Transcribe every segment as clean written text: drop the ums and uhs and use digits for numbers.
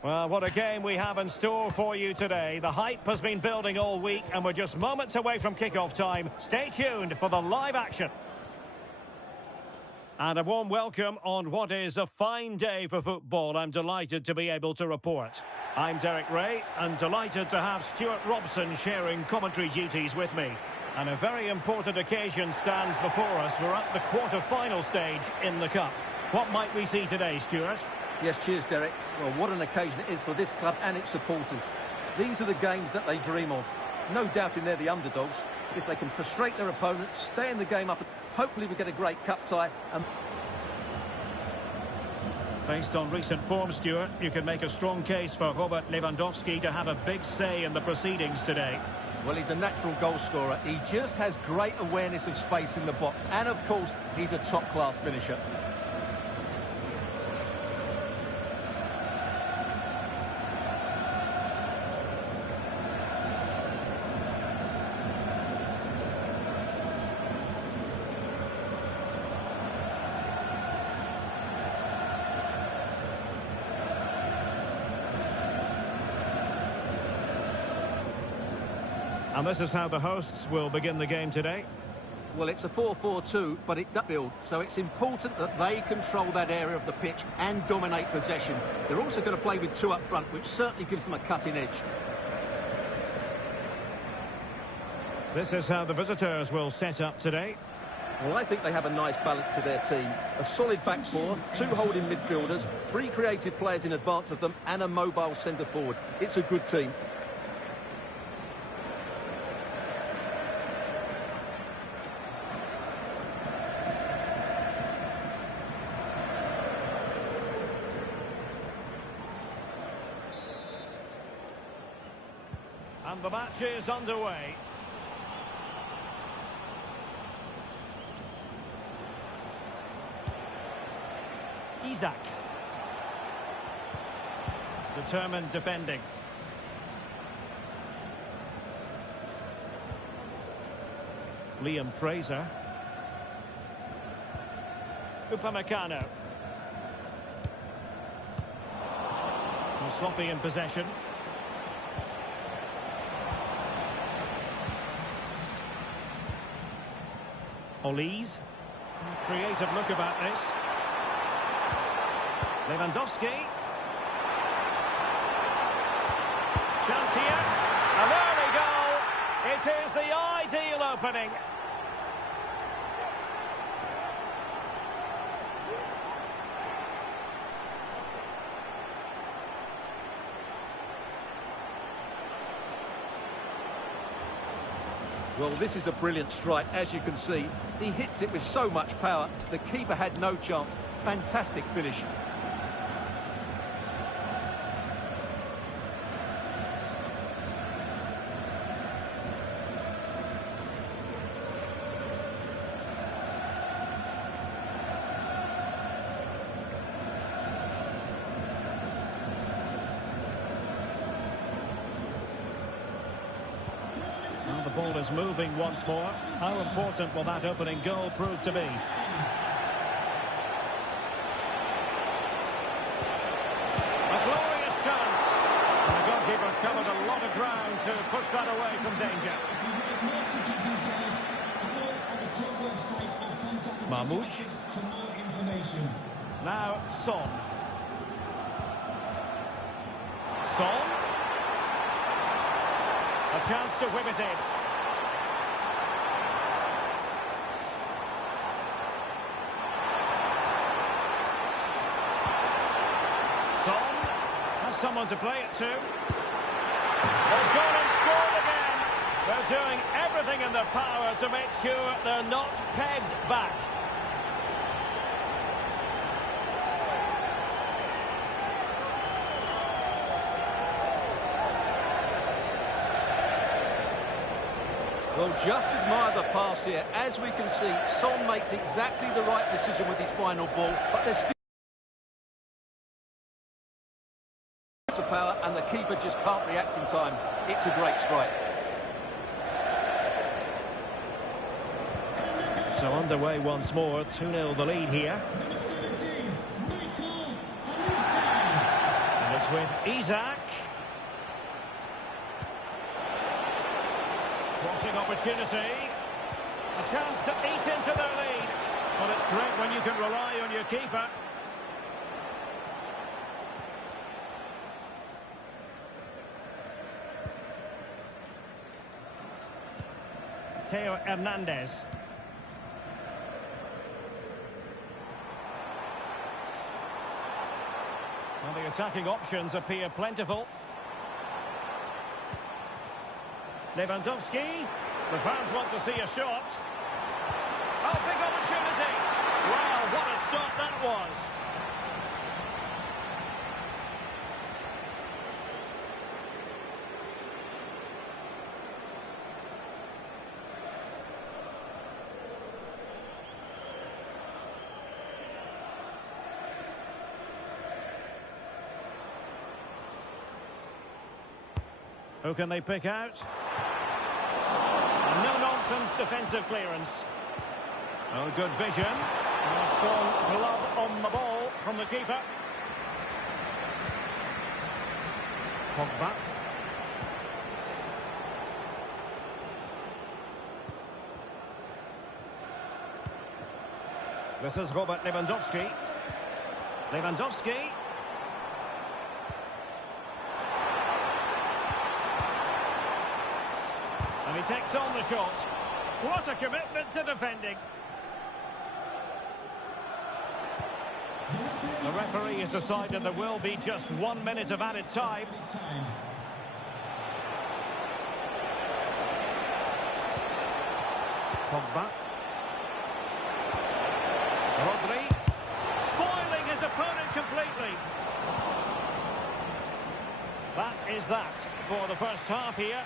Well, what a game we have in store for you today. The hype has been building all week and we're just moments away from kick-off time. Stay tuned for the live action. And a warm welcome on what is a fine day for football. I'm delighted to be able to report. I'm Derek Ray and delighted to have Stuart Robson sharing commentary duties with me. And a very important occasion stands before us. We're at the quarter-final stage in the Cup. What might we see today, Stuart? Yes, cheers, Derek. Well, what an occasion it is for this club and its supporters. These are the games that they dream of. No doubting they're the underdogs. If they can frustrate their opponents, stay in the game up, hopefully we get a great cup tie. Based on recent form, Stuart, you can make a strong case for Robert Lewandowski to have a big say in the proceedings today. Well, he's a natural goal scorer. He just has great awareness of space in the box. And, of course, he's a top-class finisher. And this is how the hosts will begin the game today. Well, it's a 4-4-2, but it does build, so it's important that they control that area of the pitch and dominate possession. They're also going to play with two up front, which certainly gives them a cutting edge. This is how the visitors will set up today. Well, I think they have a nice balance to their team. A solid back four, two holding midfielders, three creative players in advance of them, and a mobile centre-forward. It's a good team. And the match is underway. Isaac. Determined defending. Liam Fraser. Upamecano. Sloppy in possession. Olise. Creative look about this. Lewandowski. Chance here. And there we go. It is the ideal opening. Well, this is a brilliant strike, as you can see. He hits it with so much power. The keeper had no chance. Fantastic finish. Well, the ball is moving once more. How important will that opening goal prove to be? A glorious chance. And the goalkeeper covered a lot of ground to push that away from danger. Marmoush. Now Son. Son. A chance to whip it in. Son has someone to play it to. They've gone and scored again. They're doing everything in their power to make sure they're not pegged back. Well, just admire the pass here. As we can see, Son makes exactly the right decision with his final ball, but there's still of power and the keeper just can't react in time. It's a great strike. So underway once more, 2-0 the lead here. And it's with Isak. Crossing opportunity. A chance to eat into their lead. Well, it's great when you can rely on your keeper. Theo Hernandez. Well, the attacking options appear plentiful. Lewandowski. The fans want to see a shot. Oh, big opportunity. Wow, what a start that was. Who can they pick out? No-nonsense defensive clearance. Oh, good vision. And a strong glove on the ball from the keeper. Pogba. This is Robert Lewandowski. Lewandowski. And he takes on the shot. What a commitment to defending. The referee has decided there will be just 1 minute of added time. Pogba. Rodri. Foiling his opponent completely. That is that for the first half here.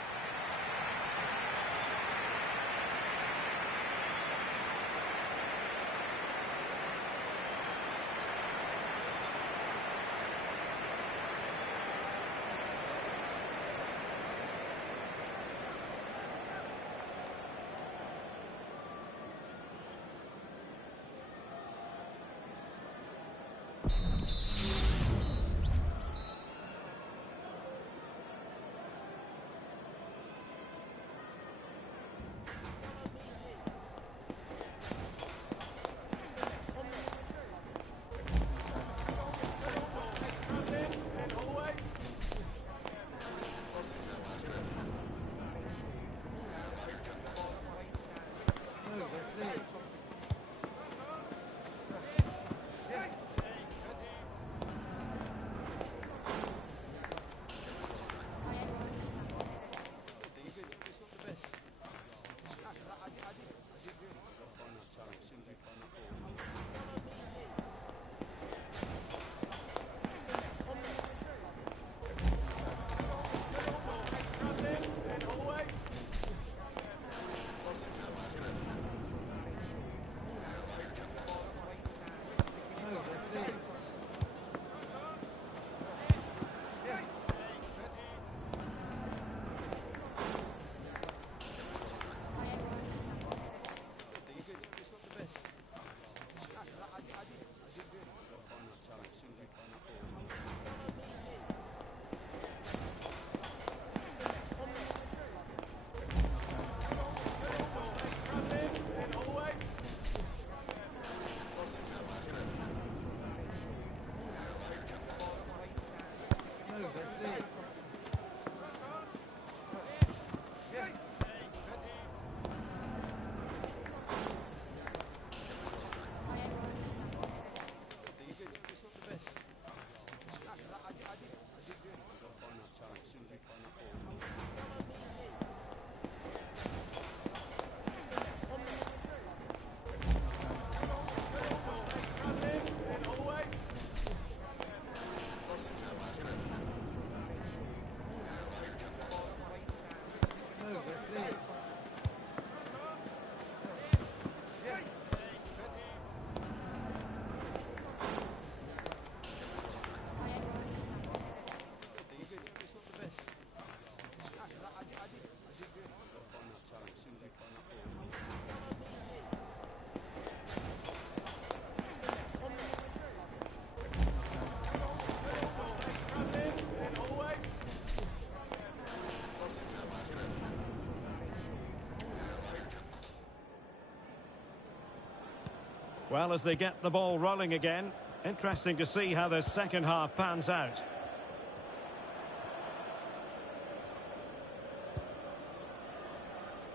Well, as they get the ball rolling again, interesting to see how the second half pans out.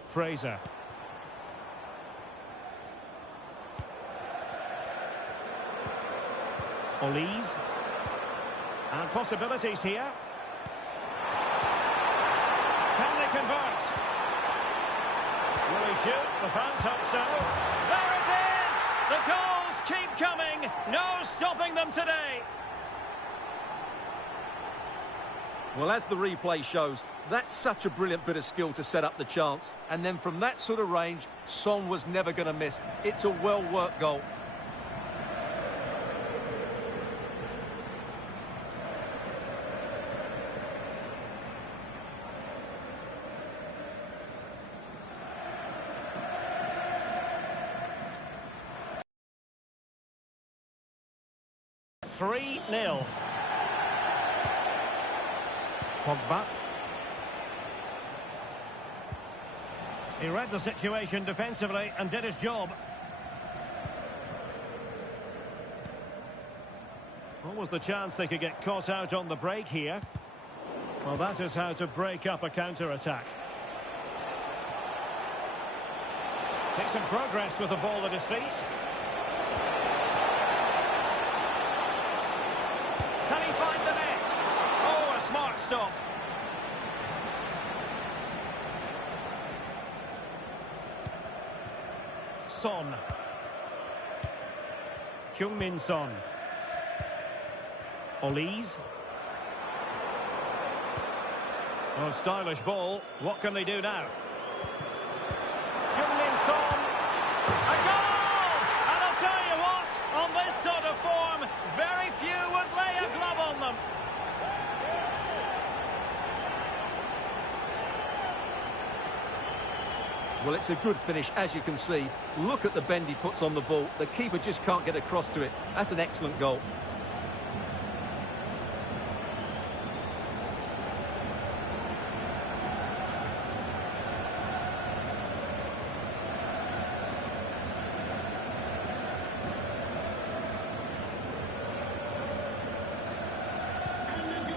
Fraser. Olise. And possibilities here. Can they convert? Will he shoot? The fans hope so. There it is! The goals keep coming. No stopping them today. Well, as the replay shows, that's such a brilliant bit of skill to set up the chance. And then from that sort of range, Son was never going to miss. It's a well-worked goal. Three 0. Pogba. He read the situation defensively and did his job. What was the chance they could get caught out on the break here? Well, that is how to break up a counter-attack. Takes some progress with the ball at his feet. Can he find the net? Oh, a smart stop. Son. Heung-min Son. Olise. Oh, stylish ball. What can they do now? Heung-min Son. A goal! And I'll tell you what, on this sort of form, very few would lay a glove on them. Well, it's a good finish, as you can see. Look at the bend he puts on the ball. The keeper just can't get across to it. That's an excellent goal.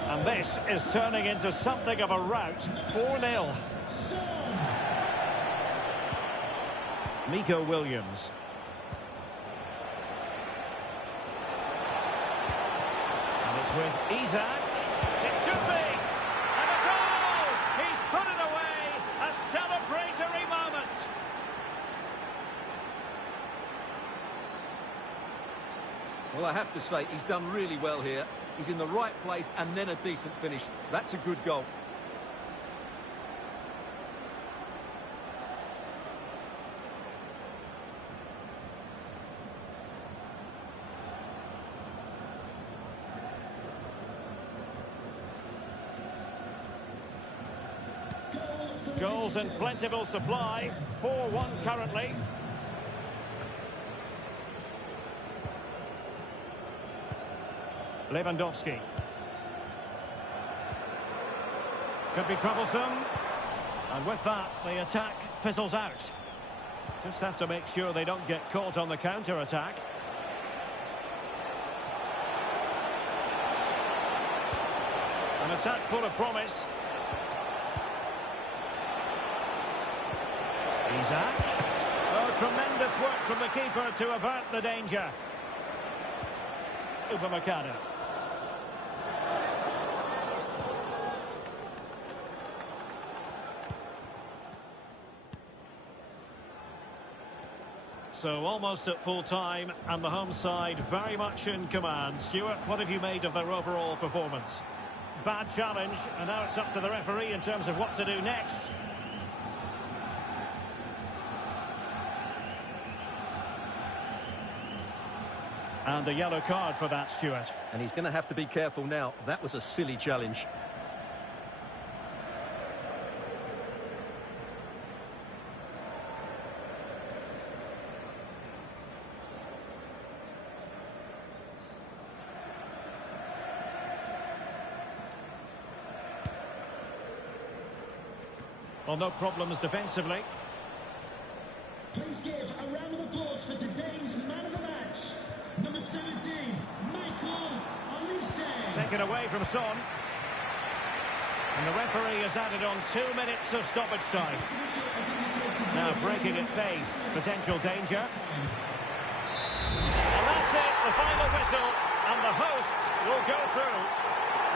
And this is turning into something of a rout. 4-0. Nico Williams. And it's with Isak. It should be. And a goal! He's put it away. A celebratory moment. Well, I have to say, he's done really well here. He's in the right place and then a decent finish. That's a good goal. Goals in plentiful supply. 4-1 currently. Lewandowski. Could be troublesome. And with that, the attack fizzles out. Just have to make sure they don't get caught on the counter-attack. An attack full of promise. Isak. Oh, tremendous work from the keeper to avert the danger. Upamecano. So almost at full time, and the home side very much in command. Stuart, what have you made of their overall performance? Bad challenge, and now it's up to the referee in terms of what to do next. And a yellow card for that, Stuart. And he's going to have to be careful now. That was a silly challenge. Well, no problems defensively. Please give a round of applause for today's man of the match. Taken away from Son. And the referee has added on 2 minutes of stoppage time. Now breaking at pace. Potential danger. And that's it, the final whistle. And the hosts will go through.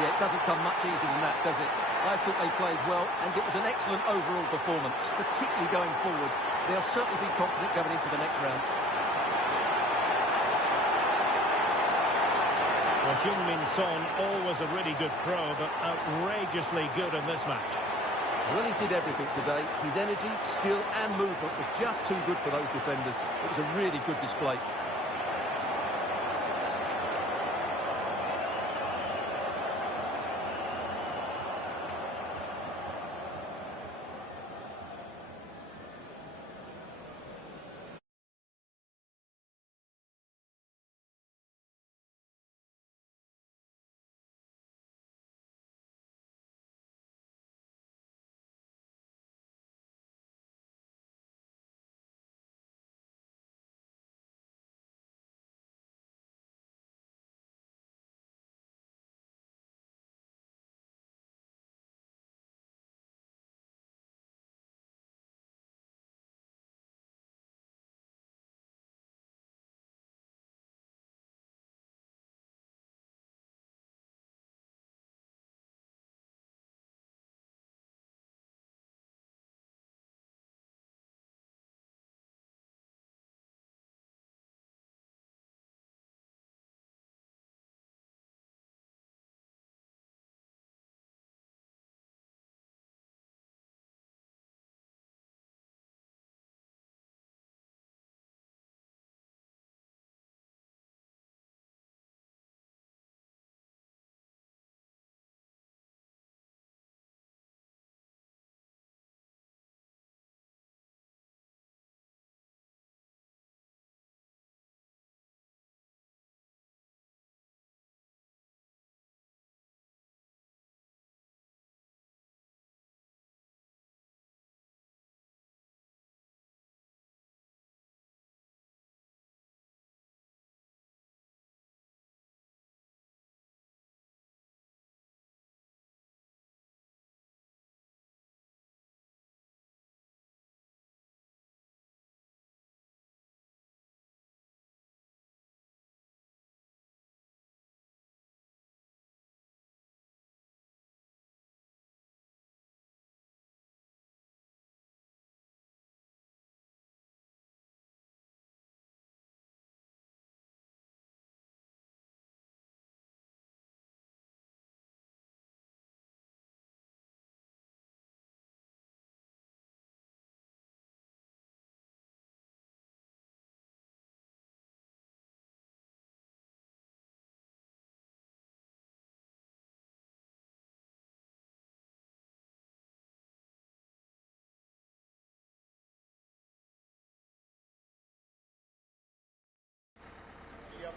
Yeah, it doesn't come much easier than that, does it? I thought they played well, and it was an excellent overall performance, particularly going forward. They'll certainly be confident going into the next round. Well, Heung-min Son, always a really good pro, but outrageously good in this match. Well, he did everything today. His energy, skill and movement was just too good for those defenders. It was a really good display.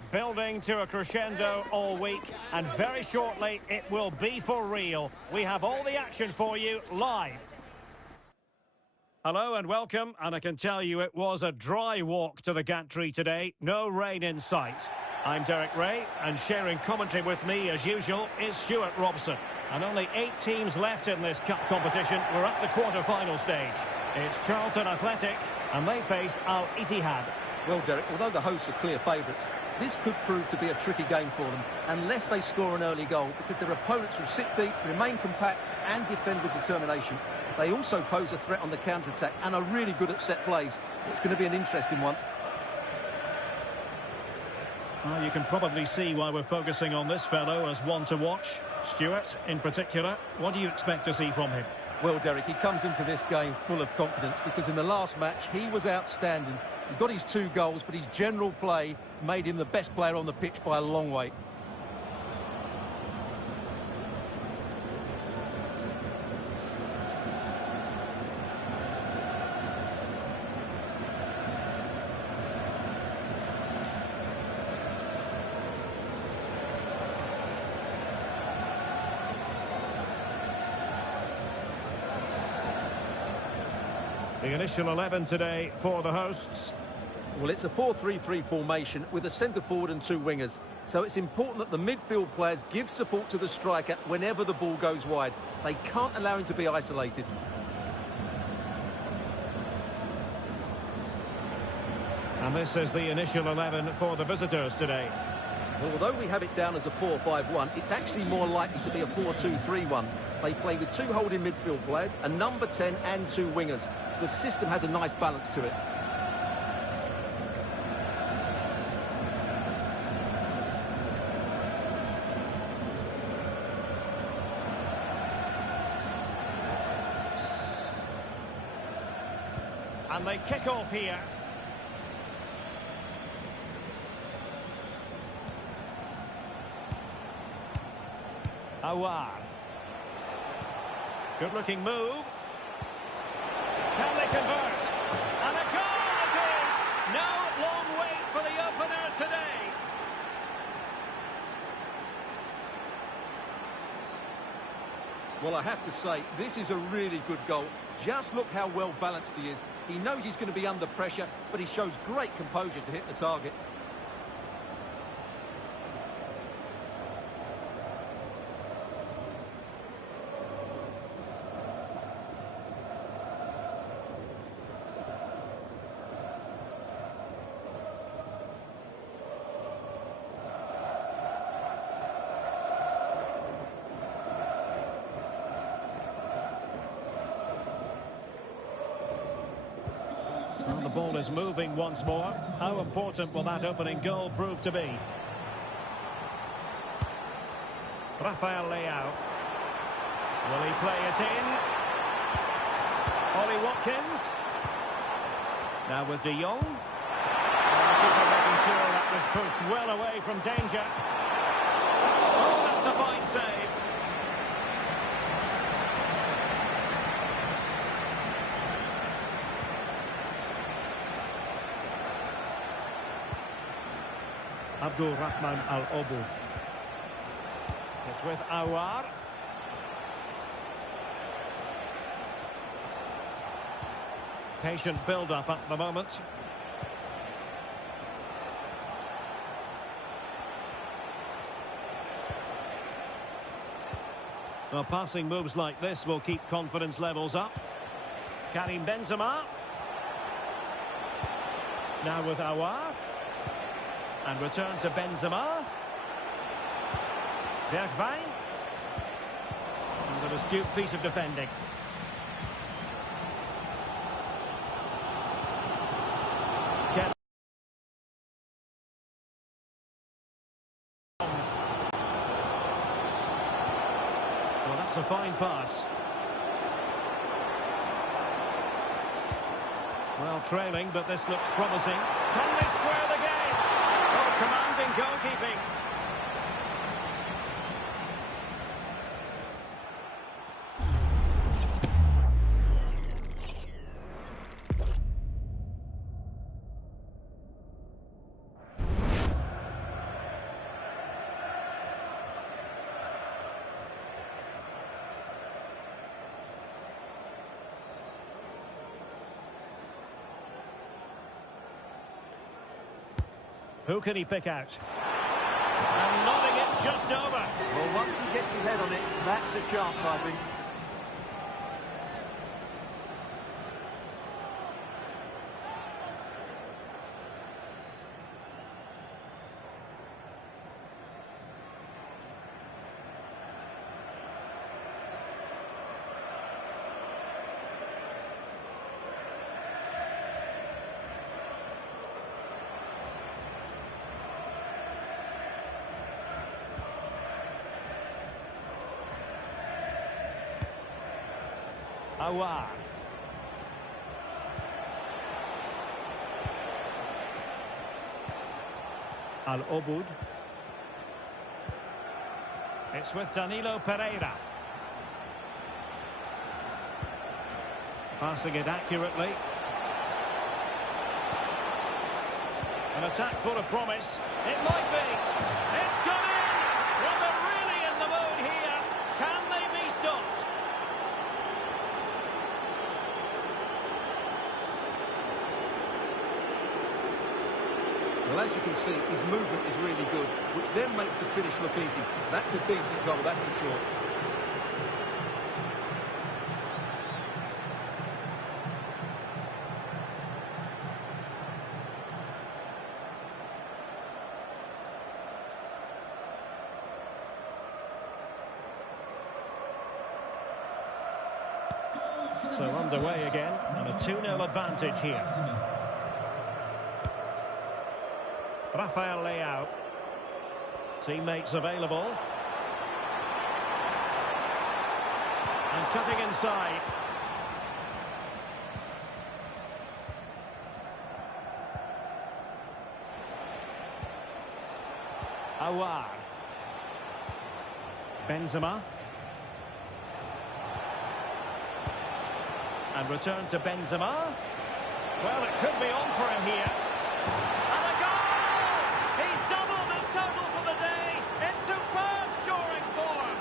Building to a crescendo all week, and very shortly it will be for real. We have all the action for you live. Hello and welcome, and I can tell you it was a dry walk to the gantry today. No rain in sight. I'm Derek Ray, and sharing commentary with me as usual is Stuart Robson. And only 8 teams left in this cup competition. We're at the quarter-final stage. It's Charlton Athletic, and they face Al Ittihad. Well, Derek, although the hosts are clear favourites, this could prove to be a tricky game for them, unless they score an early goal, because their opponents will sit deep, remain compact and defend with determination. They also pose a threat on the counter-attack and are really good at set plays. It's going to be an interesting one. Well, you can probably see why we're focusing on this fellow as one to watch. Stuart, in particular, what do you expect to see from him? Well, Derek, he comes into this game full of confidence, because in the last match, he was outstanding. He got his 2 goals, but his general play made him the best player on the pitch by a long way. The initial 11 today for the hosts. Well, it's a 4-3-3 formation with a centre forward and two wingers. So it's important that the midfield players give support to the striker whenever the ball goes wide. They can't allow him to be isolated. And this is the initial 11 for the visitors today. Well, although we have it down as a 4-5-1, it's actually more likely to be a 4-2-3-1. They play with two holding midfield players, a number 10 and two wingers. The system has a nice balance to it. And they kick off here. Awar. Good-looking move. Can they convert? And a goal it is! No long wait for the opener today. Well, I have to say, this is a really good goal. Just look how well balanced he is. He knows he's going to be under pressure, but he shows great composure to hit the target. Well, the ball is moving once more. How important will that opening goal prove to be? Rafael Leao. Will he play it in? Ollie Watkins. Now with De Jong. And the keeper making sure that was pushed well away from danger. Oh, that's a fine save. Abdul Rahman Al-Obu. It's with Awar. Patient build-up at the moment. Well, passing moves like this will keep confidence levels up. Karim Benzema. Now with Awar. And return to Benzema. Bergwijn. And an astute piece of defending. Well, that's a fine pass. Well, trailing, but this looks promising. Can they square the game? Oh, commanding goalkeeping. Who can he pick out? And nodding it just over. Well, once he gets his head on it, that's a chance, I think. Awar. Al-Obud. It's with Danilo Pereira. Passing it accurately. An attack full of promise. It might be. It's gone in! Well, they're really in the mood here. Can they be stopped? Well, as you can see, his movement is really good, which then makes the finish look easy. That's a decent goal, that's for sure. So underway again, and a 2-0 advantage here. Rafael Leao. Teammates available. And cutting inside. Aouar. Benzema. And return to Benzema. Well, it could be on for him here. And a goal! He's doubled his total for the day in superb scoring form.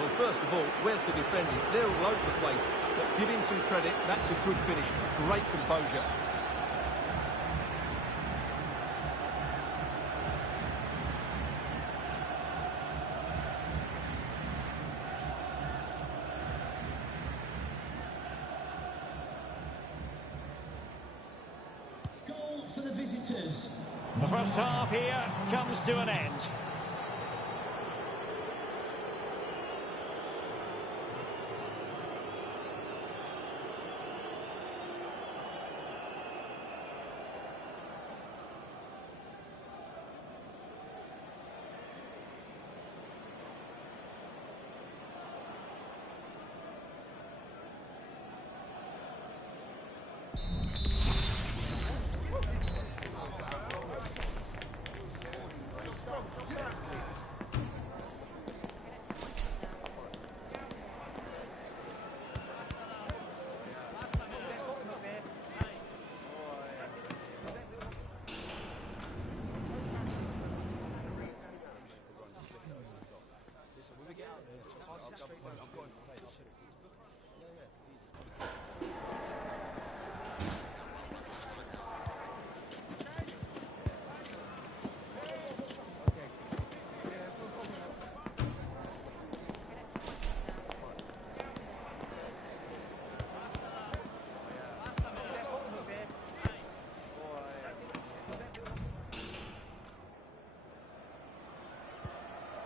Well, first of all, where's the defending? They're all over the place. But give him some credit. That's a good finish. Great composure. For the visitors. The first half here comes to an end.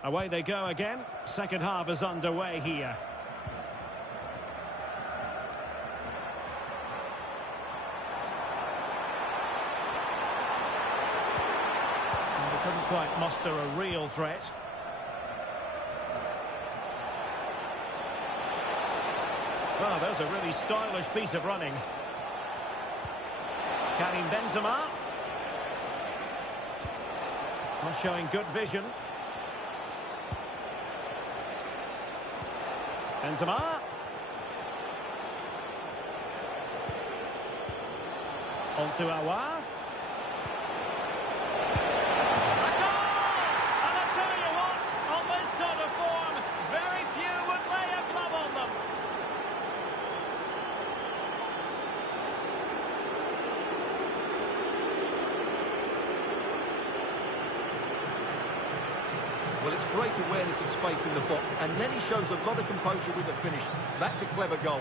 Away they go again. Second half is underway here. And they couldn't quite muster a real threat. Well, there's a really stylish piece of running. Karim Benzema. Not showing good vision. Benzema. On to Aouar. A goal! And I tell you what, on this sort of form, very few would lay a glove on them. Well, it's great awareness of space in the box, and then he shows a lot of composure with the finish. That's a clever goal.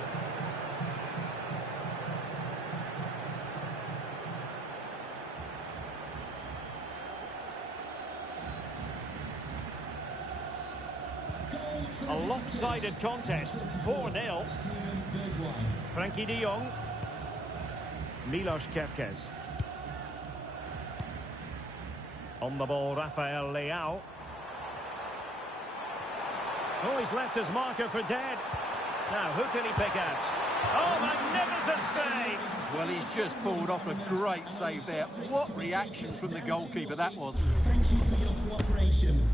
A lopsided contest, 4-0. Frankie de Jong. Milos Kerkez. On the ball, Rafael Leao. Oh, he's left his marker for dead. Now, who can he pick out? Oh, magnificent save! Well, he's just pulled off a great save there. What reaction from the goalkeeper that was. Thank you for your cooperation.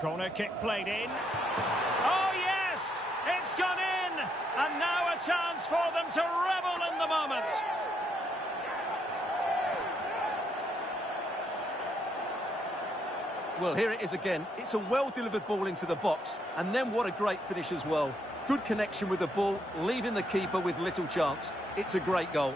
Corner kick played in. Oh, yes! It's gone in! And now a chance for them to revel in the the moment. Well, here it is again. It's a well-delivered ball into the box. And then what a great finish as well. Good connection with the ball, leaving the keeper with little chance. It's a great goal.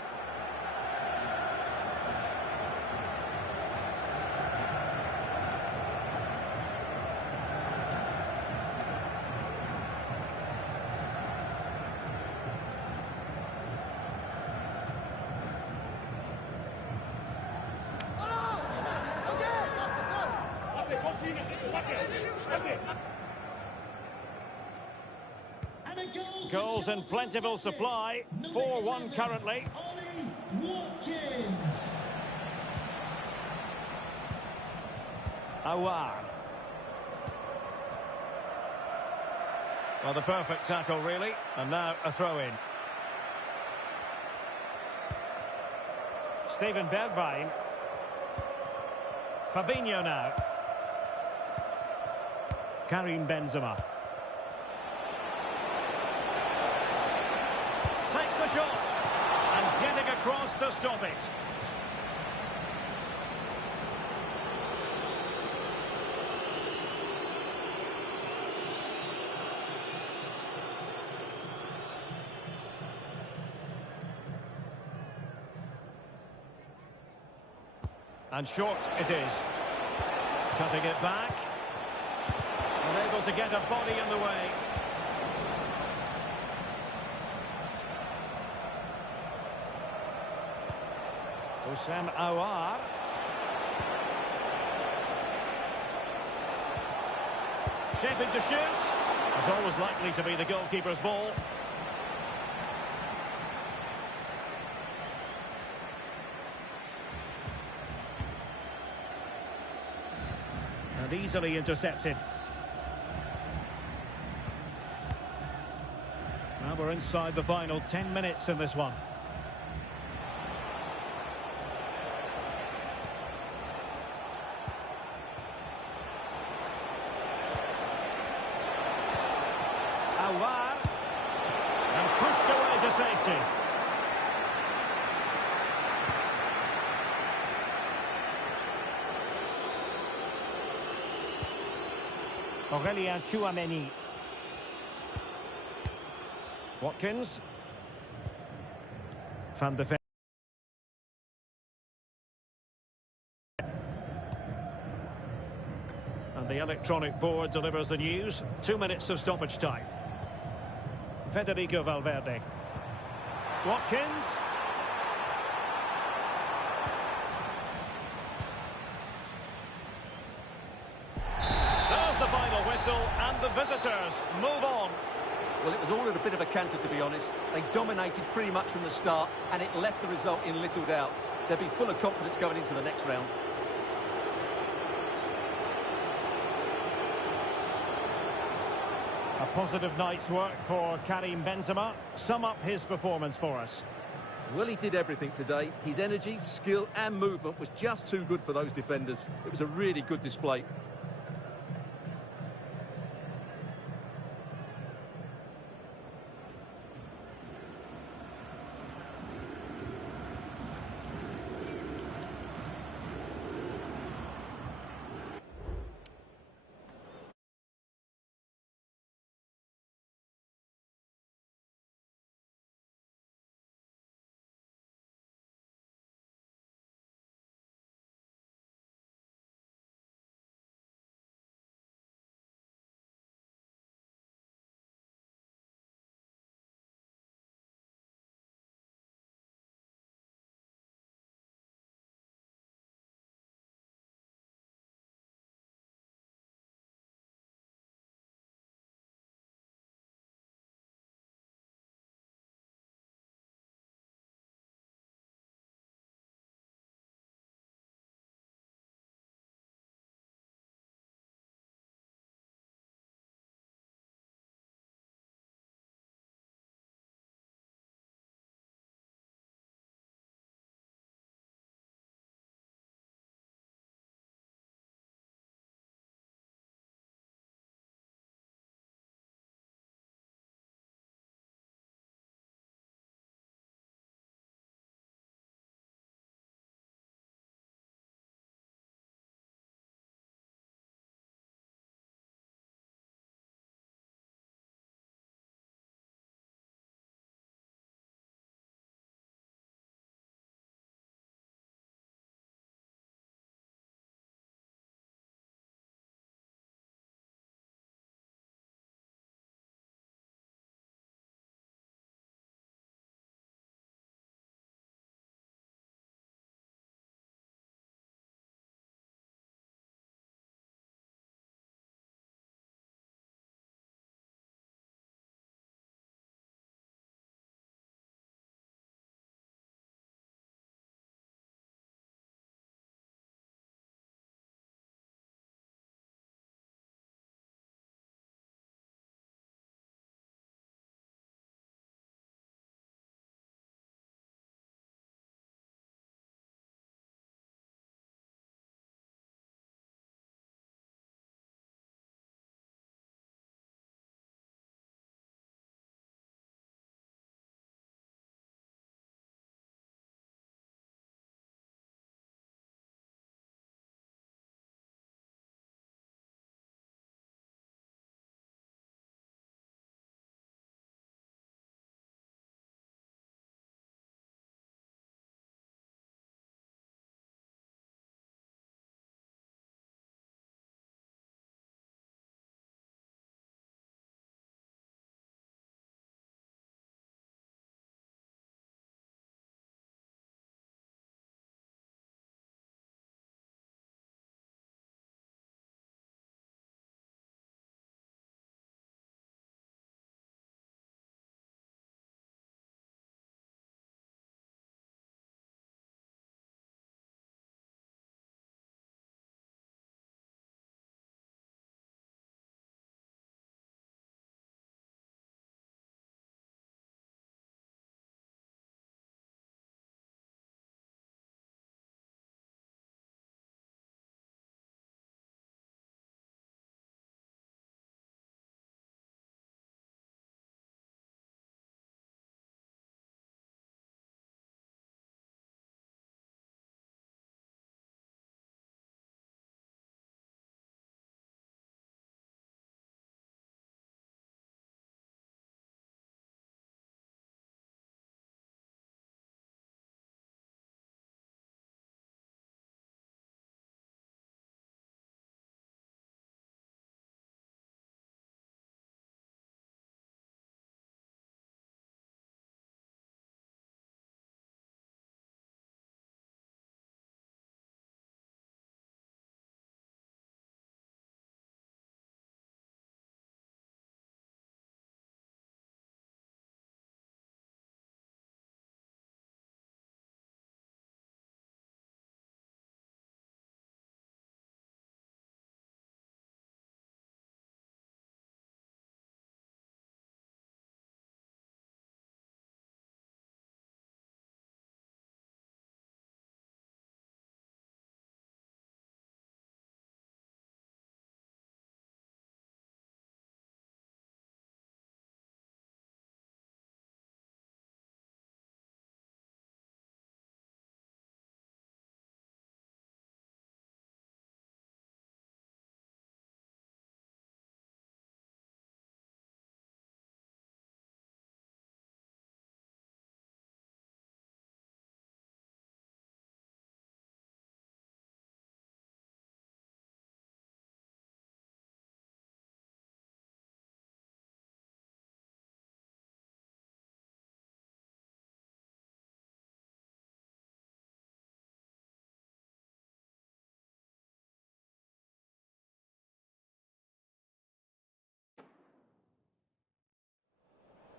And a goal Goals for in Chelsea plentiful United. supply. Number 4-1 11, currently. Ollie Watkins. Awar. Well, the perfect tackle, really. And now a throw-in. Steven Bergwijn. Fabinho now. Karim Benzema. Takes the shot. And getting across to stop it. And short it is. Cutting it back. Unable to get a body in the way. Houssem Aouar. Shaping to shoot. It's always likely to be the goalkeeper's ball. And easily intercepted. Now we're inside the final 10 minutes in this one. Aouar. And pushed away to safety. Aurélien Tchouameni. Watkins. Van de Ven. And the electronic board delivers the news. 2 minutes of stoppage time. Federico Valverde. Watkins. There's the final whistle, and the visitors move on. Well, it was all at a bit of a canter, to be honest. They dominated pretty much from the start, and it left the result in little doubt. They'll be full of confidence going into the next round. A positive night's work for Karim Benzema. Sum up his performance for us. Well, he did everything today. His energy, skill and movement was just too good for those defenders. It was a really good display.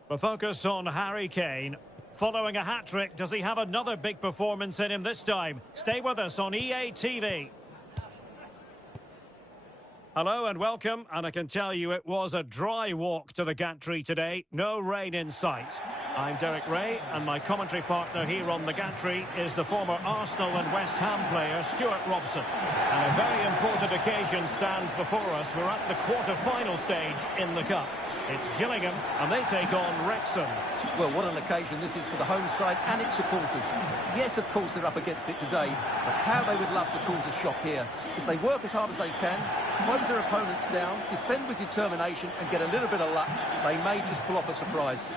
The focus on Harry Kane. Following a hat-trick, does he have another big performance in him this time? Stay with us on EA TV. Hello and welcome, and I can tell you it was a dry walk to the gantry today. No rain in sight. I'm Derek Ray, and my commentary partner here on the gantry is the former Arsenal and West Ham player Stuart Robson. And a very important occasion stands before us. We're at the quarter-final stage in the Cup. It's Gillingham, and they take on Wrexham. Well, what an occasion this is for the home side and its supporters. Yes, of course, they're up against it today, but how they would love to cause a shock here. If they work as hard as they can, close their opponents down, defend with determination and get a little bit of luck, they may just pull off a surprise.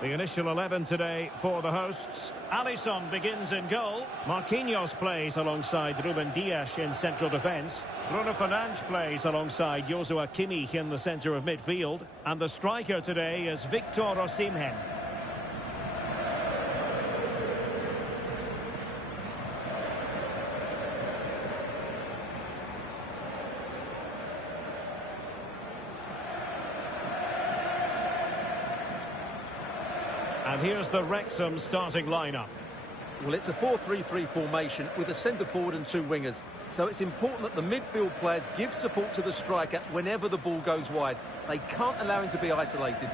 The initial 11 today for the hosts. Alisson begins in goal. Marquinhos plays alongside Ruben Dias in central defence. Bruno Fernandes plays alongside Joshua Kimmich in the centre of midfield. And the striker today is Victor Osimhen. And here's the Wrexham starting lineup. Well, it's a 4-3-3 formation with a centre forward and two wingers. So it's important that the midfield players give support to the striker whenever the ball goes wide. They can't allow him to be isolated.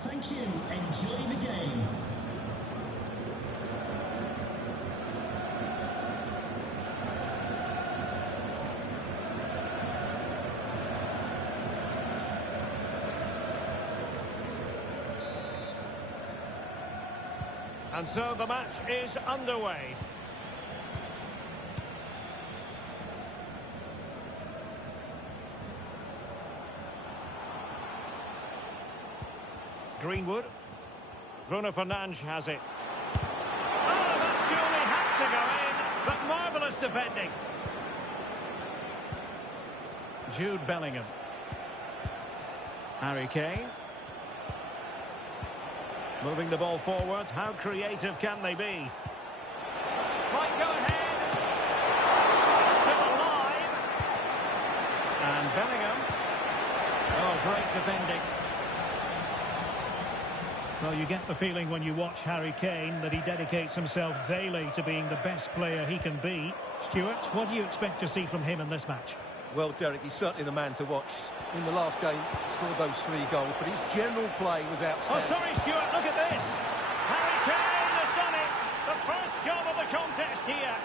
Thank you. Enjoy the game. And so the match is underway. Greenwood. Bruno Fernandes has it. Oh, that surely had to go in, but marvellous defending. Jude Bellingham. Harry Kane. Moving the ball forwards, how creative can they be? Right, go ahead. Still alive. And Bellingham. Oh, great defending. Well, you get the feeling when you watch Harry Kane that he dedicates himself daily to being the best player he can be. Stuart, what do you expect to see from him in this match? Well, Derek, he's certainly the man to watch. In the last game, he scored those 3 goals, but his general play was outstanding. Oh, sorry, Stuart, look at this. Harry Kane has done it. The first goal of the contest here.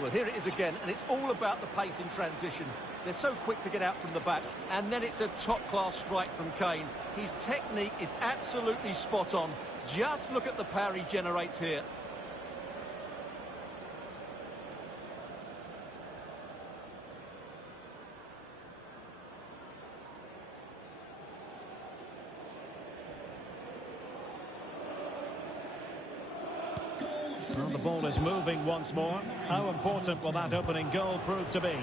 Well, here it is again, and it's all about the pace in transition. They're so quick to get out from the back, and then it's a top-class strike from Kane. His technique is absolutely spot on. Just look at the power he generates here. Well, the ball is moving once more. How important will that opening goal prove to be?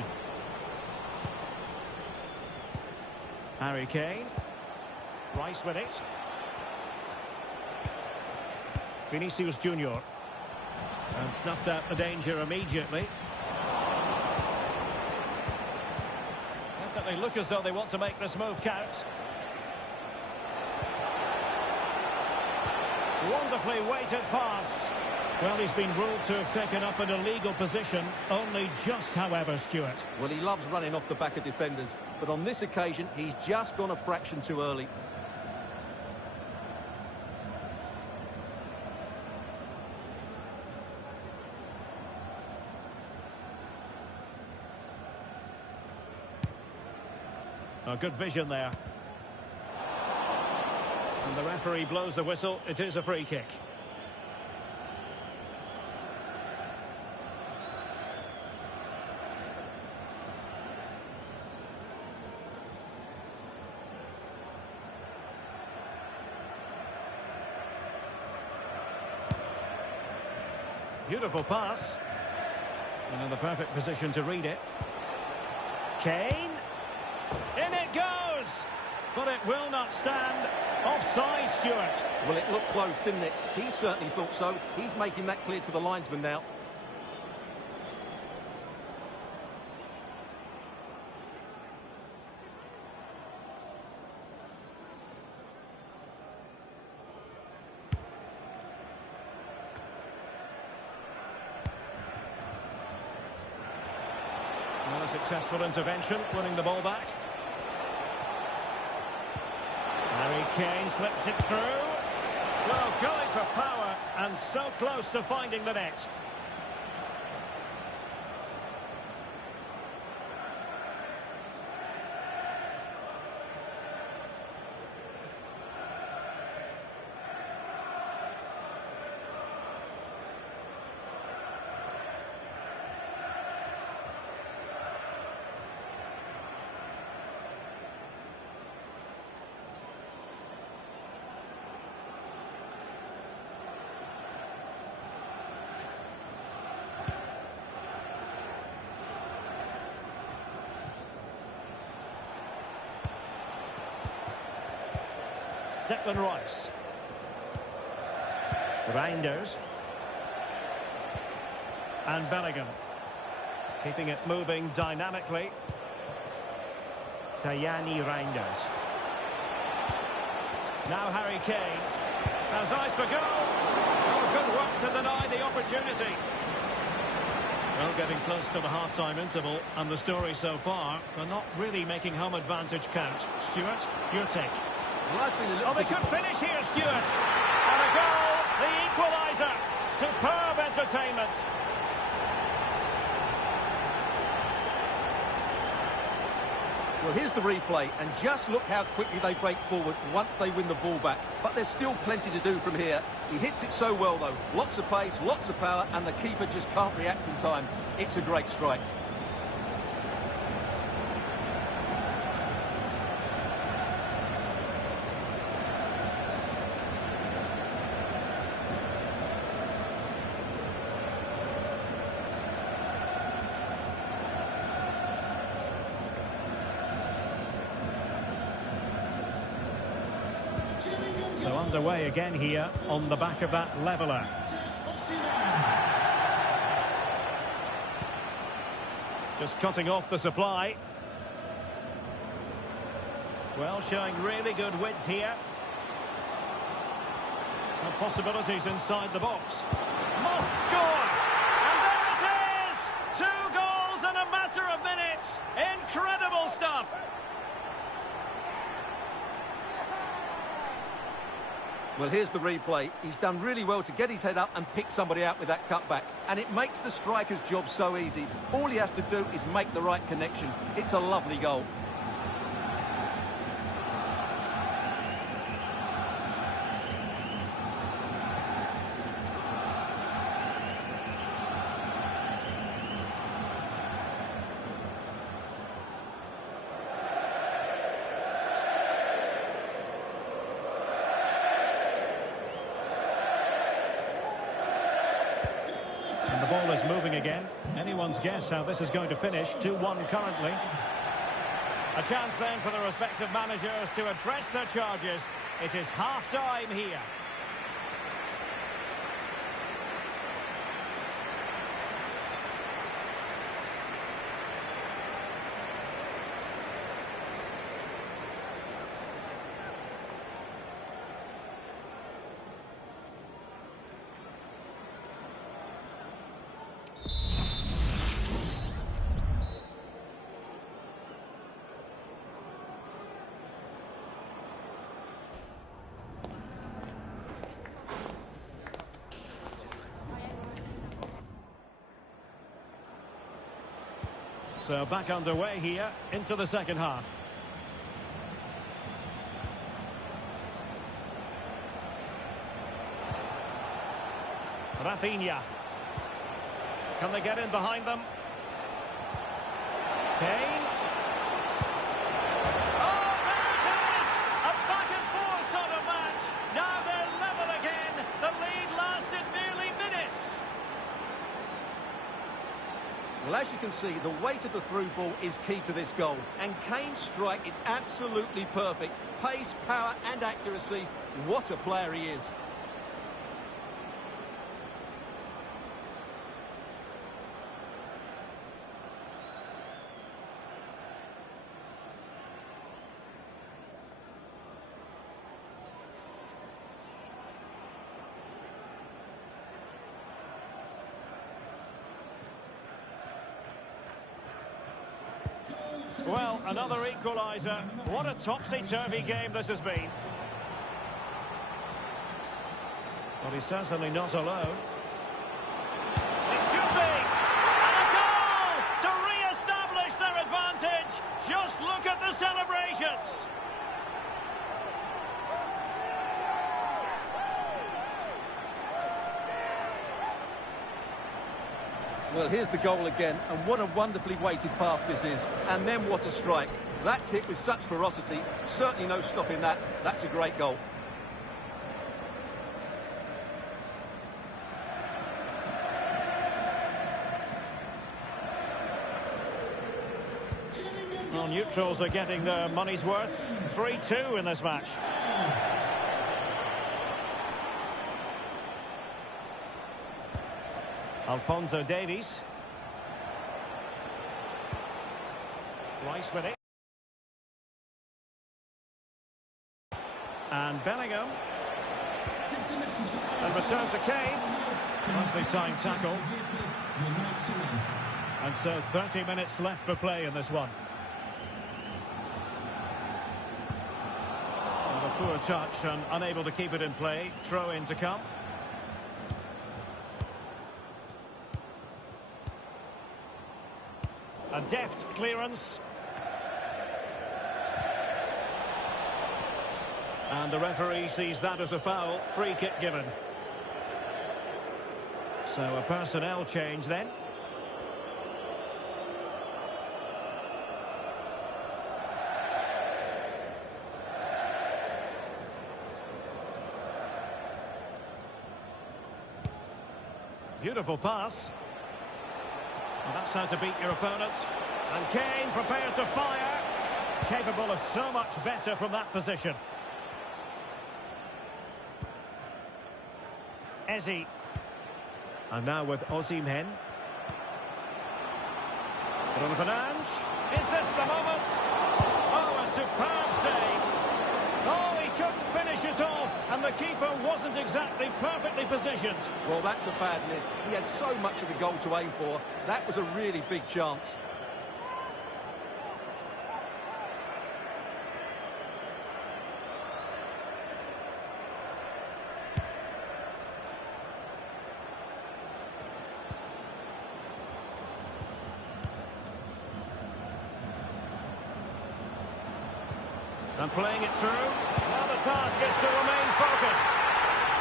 Harry Kane. Rice with it. Vinicius Junior. And snuffed out the danger immediately. Definitely look as though they want to make this move count. Wonderfully weighted pass. Well, he's been ruled to have taken up an illegal position, only just, however, Stuart. Well, he loves running off the back of defenders, but on this occasion, he's just gone a fraction too early. Oh, good vision there. And the referee blows the whistle. It is a free kick. Beautiful pass. And in the perfect position to read it. Kane. In it goes! But it will not stand. Offside, Stewart. Well, it looked close, didn't it? He certainly thought so. He's making that clear to the linesman now. Well, a successful intervention, winning the ball back. Harry Kane slips it through. Well, going for power and so close to finding the net. Declan Rice. Reinders. And Bellingham. Keeping it moving dynamically. Tajani Reinders. Now Harry Kane. Has eyes for goal. Oh, good work to deny the opportunity. Well, getting close to the half-time interval, and the story so far, they're not really making home advantage count. Stuart, your take. Well, I've been a little Oh, they could finish here, Stuart. And a goal, the equaliser. Superb entertainment. Well, here's the replay, and just look how quickly they break forward once they win the ball back. But there's still plenty to do from here. He hits it so well, though. Lots of pace, lots of power, and the keeper just can't react in time. It's a great strike. So underway again here on the back of that leveller. Just cutting off the supply. Well, showing really good width here. And possibilities inside the box. Must score! And there it is! 2 goals in a matter of minutes! Incredible stuff! Well, here's the replay. He's done really well to get his head up and pick somebody out with that cutback. And it makes the striker's job so easy. All he has to do is make the right connection. It's a lovely goal. And the ball is moving again. Anyone's guess how this is going to finish. 2-1 currently. A chance then for the respective managers to address their charges. It is half-time here. So back underway here into the second half. Rafinha. Can they get in behind them? Kane. Oh, there it is! A back-and-forth sort of match. Now they're level again. The lead lasted nearly minutes. Well, as you can see, the weight of the through ball is key to this goal. And Kane's strike is absolutely perfect. Pace, power and accuracy. What a player he is. Well, another equaliser. What a topsy-turvy game this has been. But he's certainly not alone. It should be! And a goal to re-establish their advantage! Just look at the celebrations! Well, here's the goal again, and what a wonderfully weighted pass this is. And then what a strike. That's hit with such ferocity. Certainly no stopping that. That's a great goal. Well, neutrals are getting their money's worth. 3-2 in this match. Alphonso Davies. Rice with it. And Bellingham. And return to Kane. Nicely timed tackle. And so 30 minutes left for play in this one. And a poor touch and unable to keep it in play. Throw in to come. A deft clearance. And the referee sees that as a foul. Free kick given. So a personnel change then. Beautiful pass. Well, that's how to beat your opponent. And Kane prepared to fire. Capable of so much better from that position. Eze. And now with Osimhen. Bruno Fernandes. Is this the moment? Oh, a superb save. Oh, he couldn't finish it off. And the keeper wasn't exactly perfectly positioned. Well, that's a bad miss. He had so much of the goal to aim for. That was a really big chance. And playing it through. Now the task is to remain focused.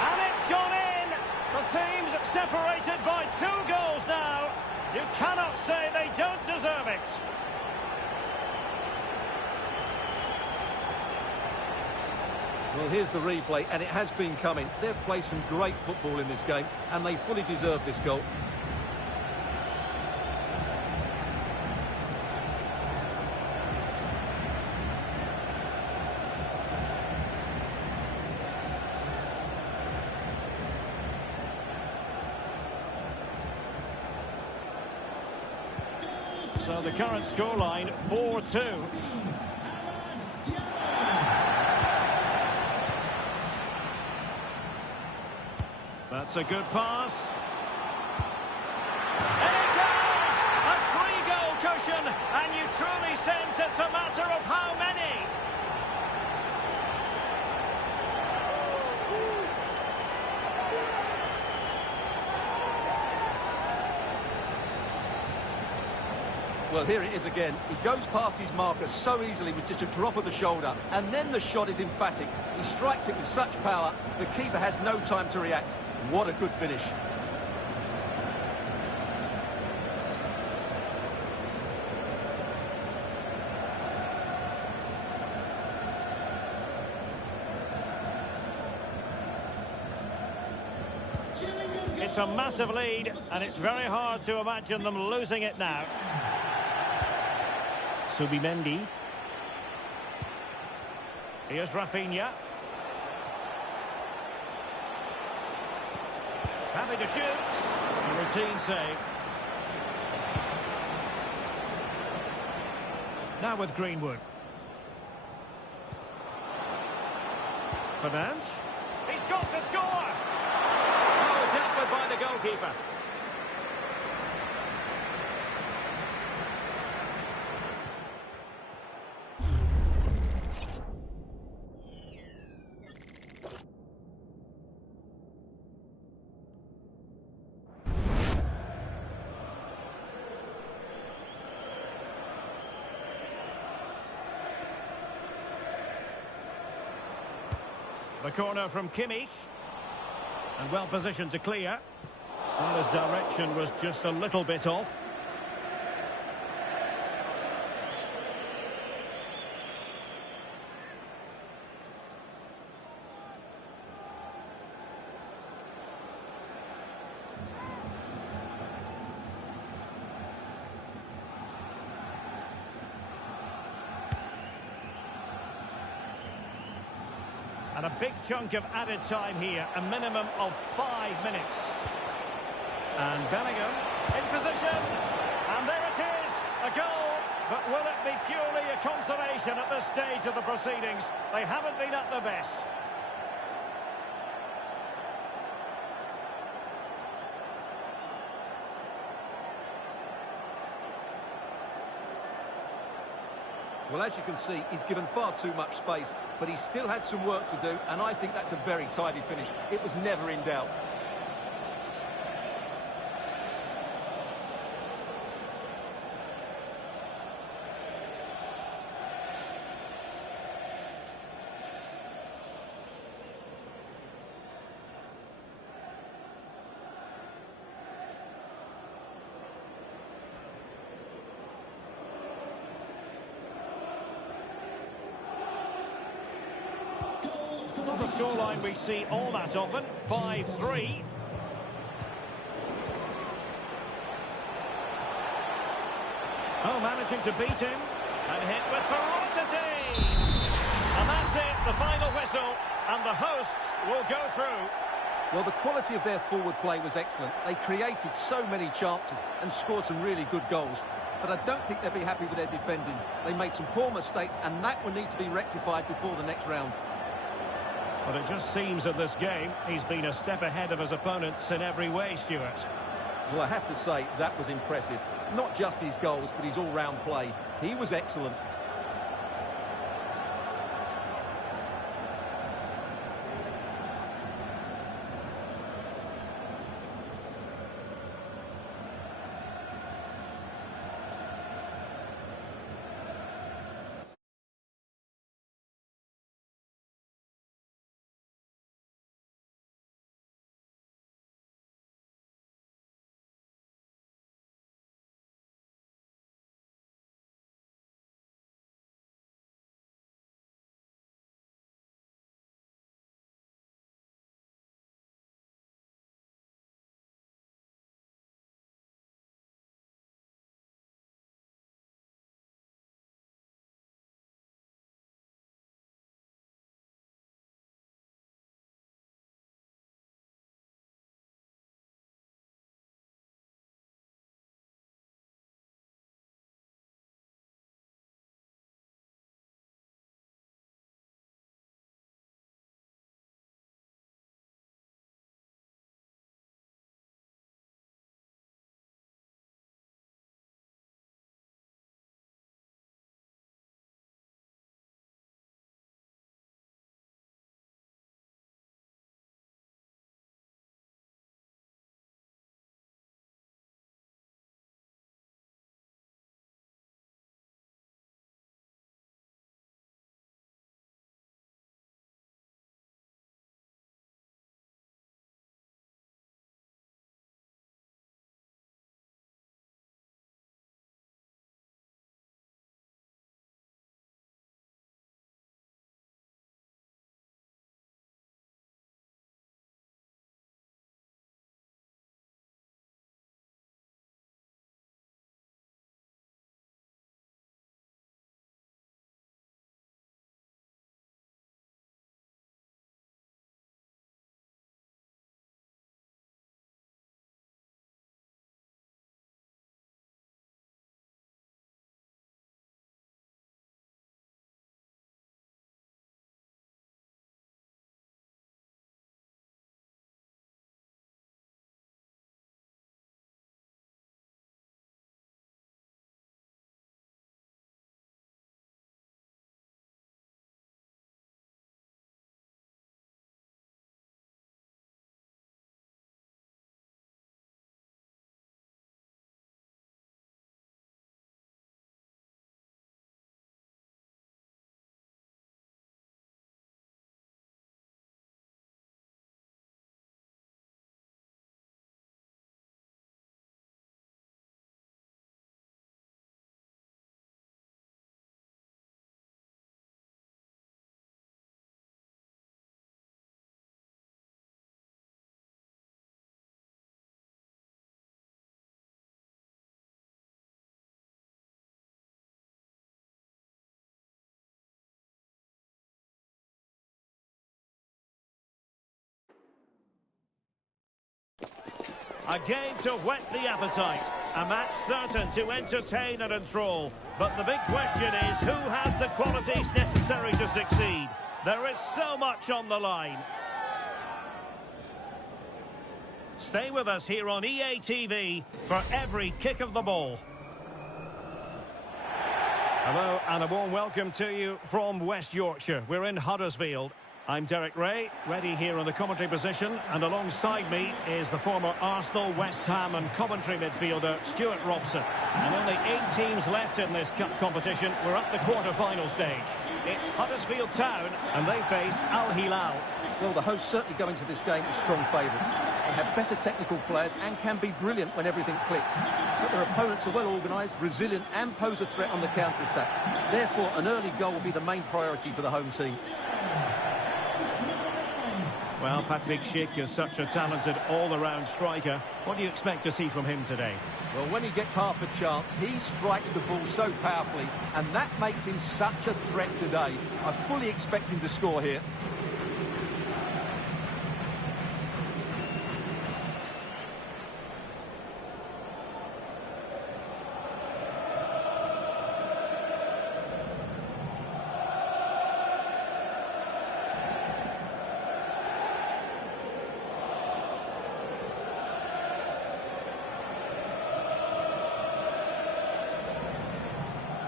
And it's gone in! The team's separated by 2 goals now. You cannot say they don't deserve it. Well, here's the replay, and it has been coming. They've played some great football in this game, and they fully deserve this goal. So the current scoreline, 4-2. That's a good pass. And it goes! A 3-goal cushion, and you truly sense it's a matter of how many. Well, here it is again. He goes past his marker so easily with just a drop of the shoulder. And then the shot is emphatic. He strikes it with such power, the keeper has no time to react. What a good finish. It's a massive lead, and it's very hard to imagine them losing it now. Subimendi. Here's Rafinha. Happy to shoot. A routine save. Now with Greenwood. Fernandes. He's got to score! Oh, dealt with by the goalkeeper. The corner from Kimmich. And well positioned to clear. Well, his direction was just a little bit off. And a big chunk of added time here, a minimum of 5 minutes. And Bellingham in position. And there it is, a goal. But will it be purely a consolation at this stage of the proceedings? They haven't been at their best. Well, as you can see, he's given far too much space, but he still had some work to do, and I think that's a very tidy finish. It was never in doubt. Not a scoreline we see all that often. 5-3. Oh, managing to beat him. And hit with ferocity. And that's it, the final whistle. And the hosts will go through. Well, the quality of their forward play was excellent. They created so many chances and scored some really good goals. But I don't think they'll be happy with their defending. They made some poor mistakes, and that will need to be rectified before the next round. But it just seems in this game, he's been a step ahead of his opponents in every way, Stuart. Well, I have to say, that was impressive. Not just his goals, but his all-round play. He was excellent. A game to whet the appetite. A match certain to entertain and enthrall. But the big question is, who has the qualities necessary to succeed? There is so much on the line. Stay with us here on EA TV for every kick of the ball. Hello and a warm welcome to you from West Yorkshire. We're in Huddersfield. I'm Derek Ray, ready here in the commentary position, and alongside me is the former Arsenal, West Ham and Coventry midfielder Stuart Robson. And only 8 teams left in this cup competition. We're at the quarter-final stage. It's Huddersfield Town and they face Al Hilal. Well, the hosts certainly go into this game as strong favourites. They have better technical players and can be brilliant when everything clicks. But their opponents are well organised, resilient and pose a threat on the counter-attack. Therefore, an early goal will be the main priority for the home team. Well, Patrick Schick is such a talented all-around striker. What do you expect to see from him today? Well, when he gets half a chance, he strikes the ball so powerfully, and that makes him such a threat today. I fully expect him to score here.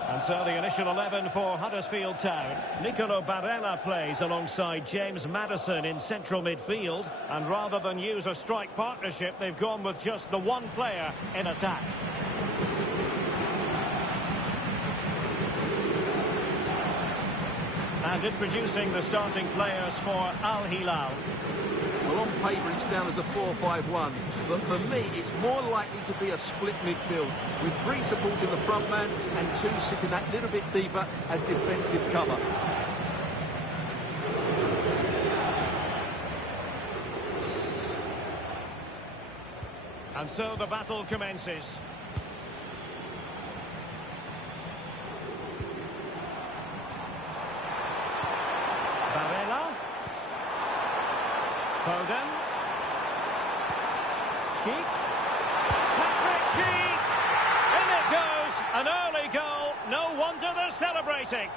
And so the initial 11 for Huddersfield Town. Nicolo Barella plays alongside James Maddison in central midfield. And rather than use a strike partnership, they've gone with just the one player in attack. And introducing the starting players for Al Hilal. Well, on paper, it's down as a 4-5-1. But for me, it's more likely to be a split midfield, with 3 supporting the front man and 2 sitting that little bit deeper as defensive cover. And so the battle commences. Barella. Foden. Schick. Patrick Schick! In it goes! An early goal. No wonder they're celebrating.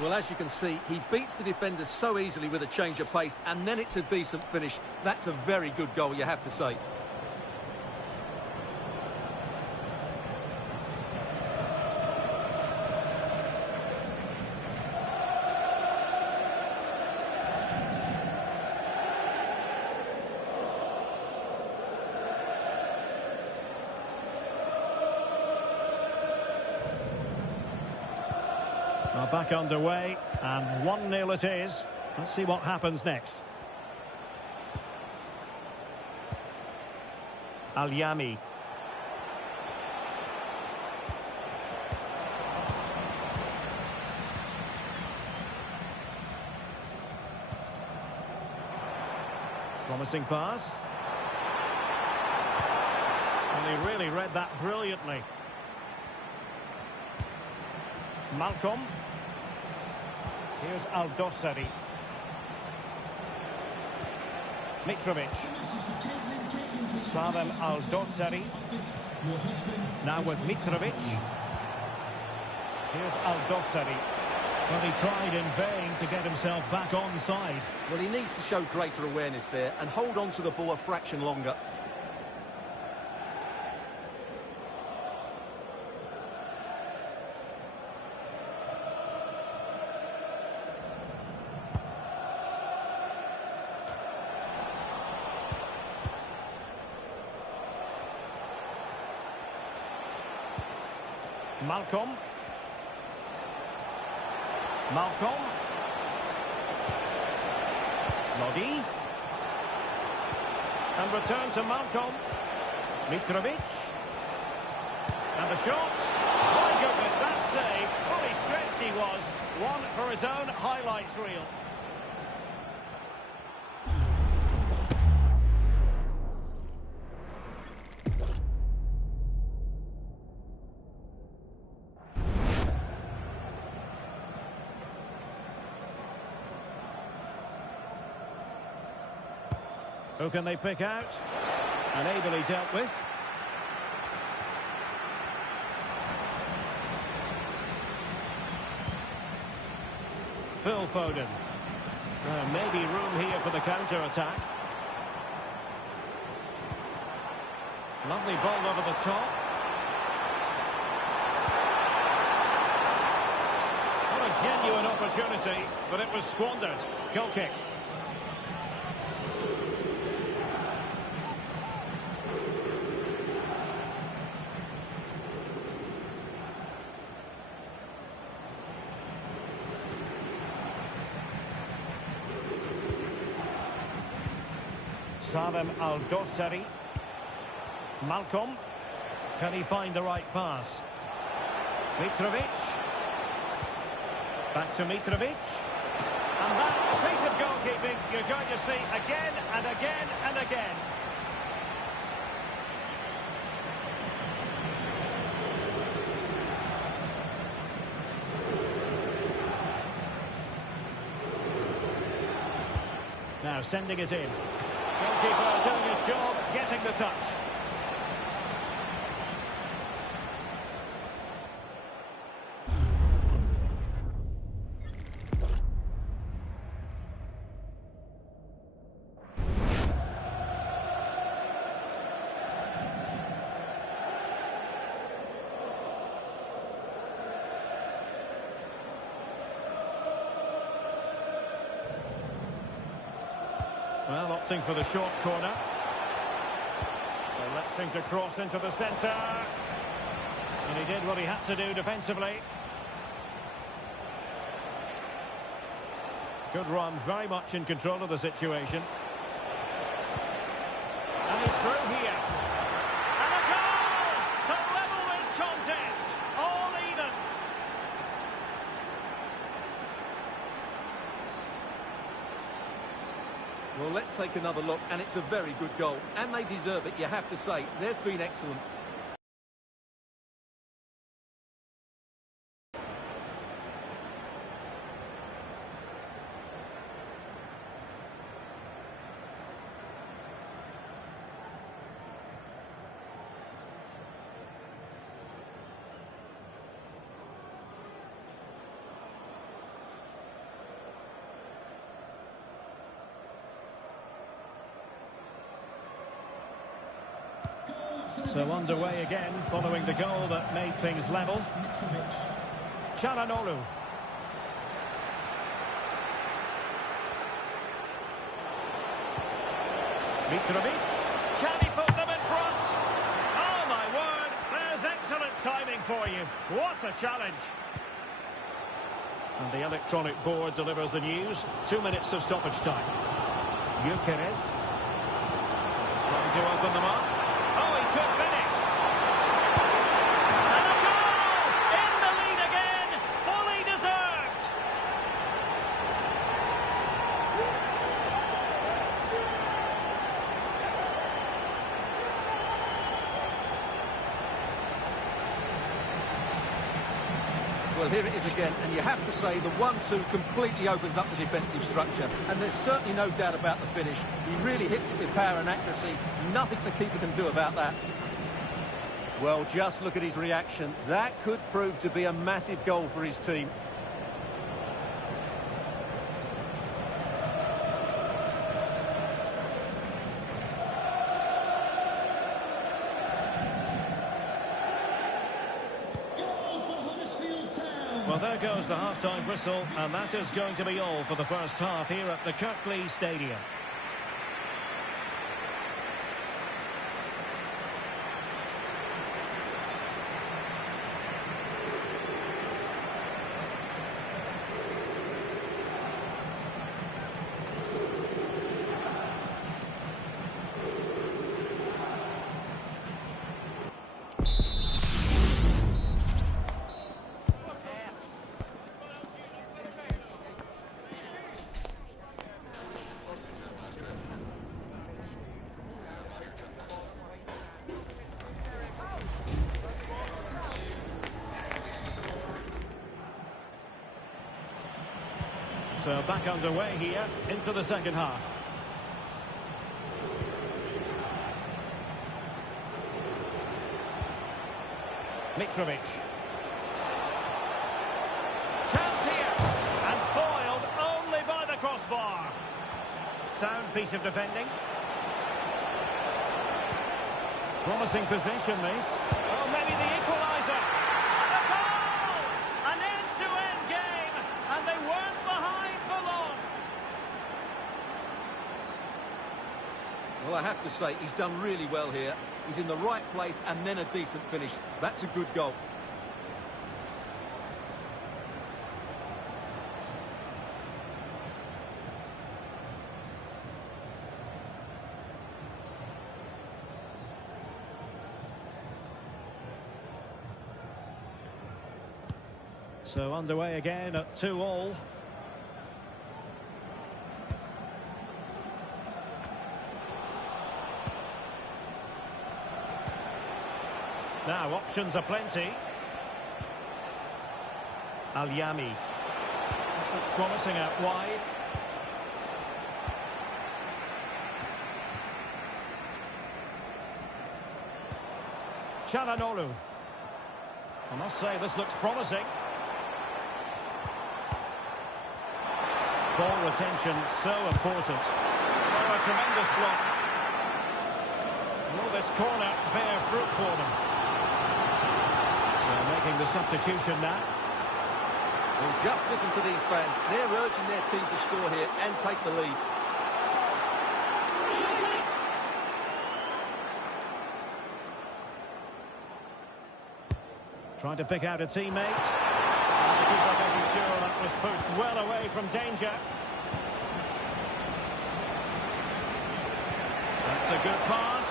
Well, as you can see, he beats the defenders so easily with a change of pace, and then it's a decent finish. That's a very good goal, you have to say. Now back underway, and 1-0 it is. Let's see what happens next. Al-Yami. Promising pass. And he really read that brilliantly. Malcolm. Here's Al-Dossari. Mitrovic. Salem Al-Dossari. Now with Mitrovic. Here's Al-Dossari. Well, he tried in vain to get himself back onside. Well, he needs to show greater awareness there and hold on to the ball a fraction longer. Malcolm. Lodi. And return to Malcolm. Mitrovic. And the shot. My goodness, that save. Fully stretched he was. One for his own highlights reel. Who can they pick out? And ably dealt with. Phil Foden. Maybe room here for the counter-attack. Lovely ball over the top. What a genuine opportunity, but it was squandered. Goal kick. Salem Al-Dossari. Malcolm. Can he find the right pass? Mitrovic. Back to Mitrovic. And that piece of goalkeeping you're going to see again and again and again. Now sending it in. Goalkeeper doing his job, getting the touch. Well, opting for the short corner. Electing to cross into the centre. And he did what he had to do defensively. Good run, very much in control of the situation. And he's through here. And a goal to level this contest. All even. Well, let's take another look, and it's a very good goal. And they deserve it, you have to say. They've been excellent. So underway again, following the goal that made things level. Çalhanoğlu. Mitrovic. Can he put them in front? Oh my word, there's excellent timing for you. What a challenge. And the electronic board delivers the news. 2 minutes of stoppage time. Gyökeres. Trying to open them up. Oh, he could finish. And a goal! In the lead again. Fully deserved. Well, here it is again, and you have to say the 1-2 completely opens up the defensive structure. And there's certainly no doubt about the finish. He really hits it with power and accuracy. Nothing the keeper can do about that. Well, just look at his reaction. That could prove to be a massive goal for his team. Well, there goes the half-time whistle, and that is going to be all for the first half here at the Kirklees Stadium. So back underway here into the second half. Mitrovic. Chance here. And foiled only by the crossbar. Sound piece of defending. Promising possession, this. Oh, maybe the equaliser. And a goal! An end-to-end game, and they weren't behind for long. Well, I have to say, he's done really well here. He's in the right place and then a decent finish. That's a good goal. So underway again at 2-2. Now options are plenty. Al-Yami. This looks promising out wide. Çalhanoğlu. I must say this looks promising. Ball retention so important. Oh, a tremendous block. Will this corner bear fruit for them? So making the substitution now. Well, just listen to these fans. They're urging their team to score here and take the lead. Trying to pick out a teammate. And the keeper making sure that was pushed well away from danger. That's a good pass.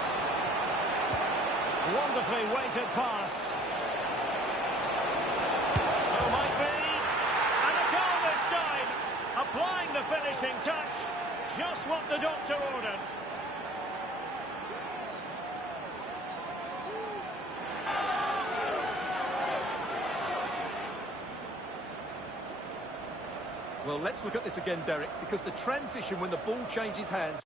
Wonderfully weighted pass. Oh, might be. And a goal this time. Applying the finishing touch. Just what the doctor ordered. Well, let's look at this again, Derek, because the transition when the ball changes hands...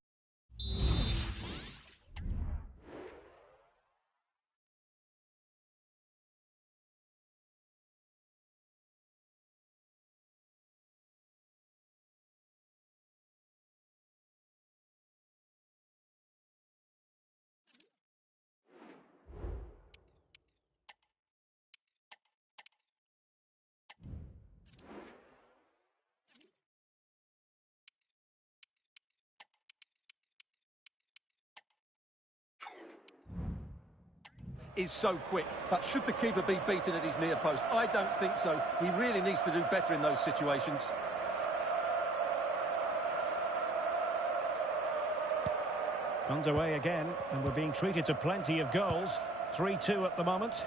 is so quick, but should the keeper be beaten at his near post? I don't think so. He really needs to do better in those situations. Underway again, and we're being treated to plenty of goals. 3-2 at the moment.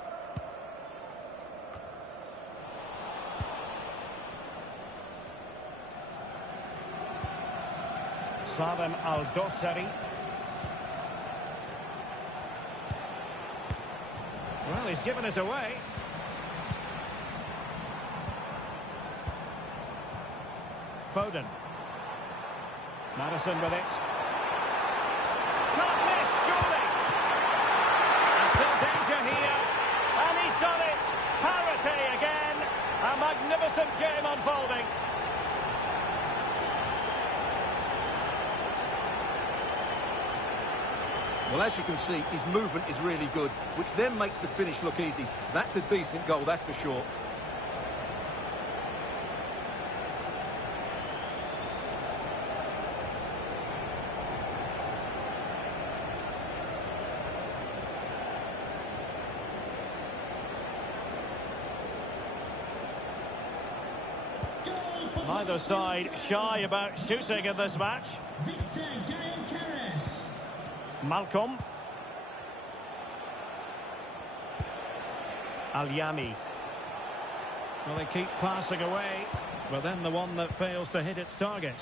Salem Al-Dossari. Well, he's given us away. Foden. Madison with it. Can't miss, surely. And still danger here. And he's done it. Parity again. A magnificent game unfolding. Well, as you can see, his movement is really good, which then makes the finish look easy. That's a decent goal, that's for sure. Neither side shy about shooting in this match. Malcolm. Al-Yami. Well, they keep passing away, but then the one that fails to hit its target.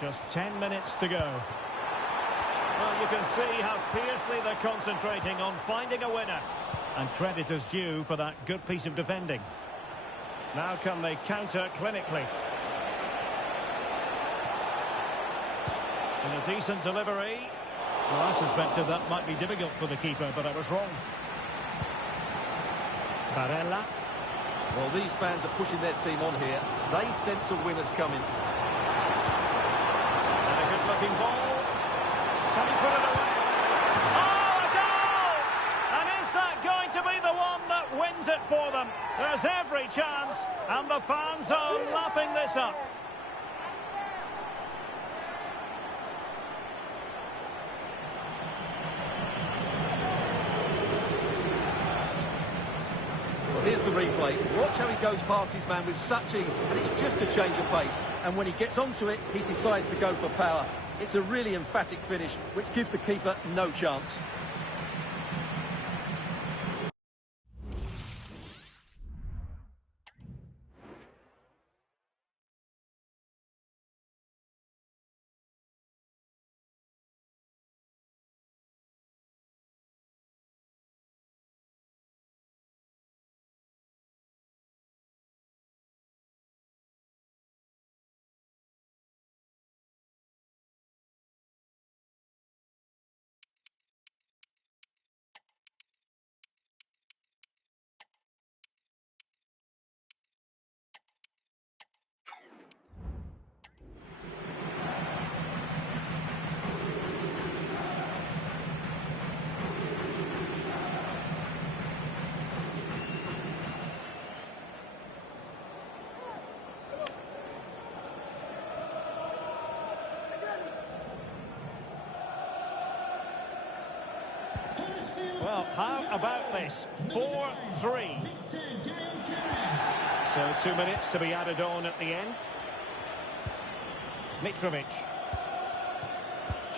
Just 10 minutes to go. Well, you can see how fiercely they're concentrating on finding a winner. And credit is due for that good piece of defending. Now can they counter clinically? And a decent delivery. Well, I suspected that might be difficult for the keeper, but I was wrong. Barella. Well, these fans are pushing their team on here. They sense a winner's coming. And a good-looking ball. Can he put it away? Oh, a goal! And is that going to be the one that wins it for them? There's every chance, and the fans are lapping this up. Here's the replay. Watch how he goes past his man with such ease, and it's just a change of pace. And when he gets onto it, he decides to go for power. It's a really emphatic finish, which gives the keeper no chance. Well, how about this? 4-3. So 2 minutes to be added on at the end. Mitrovic.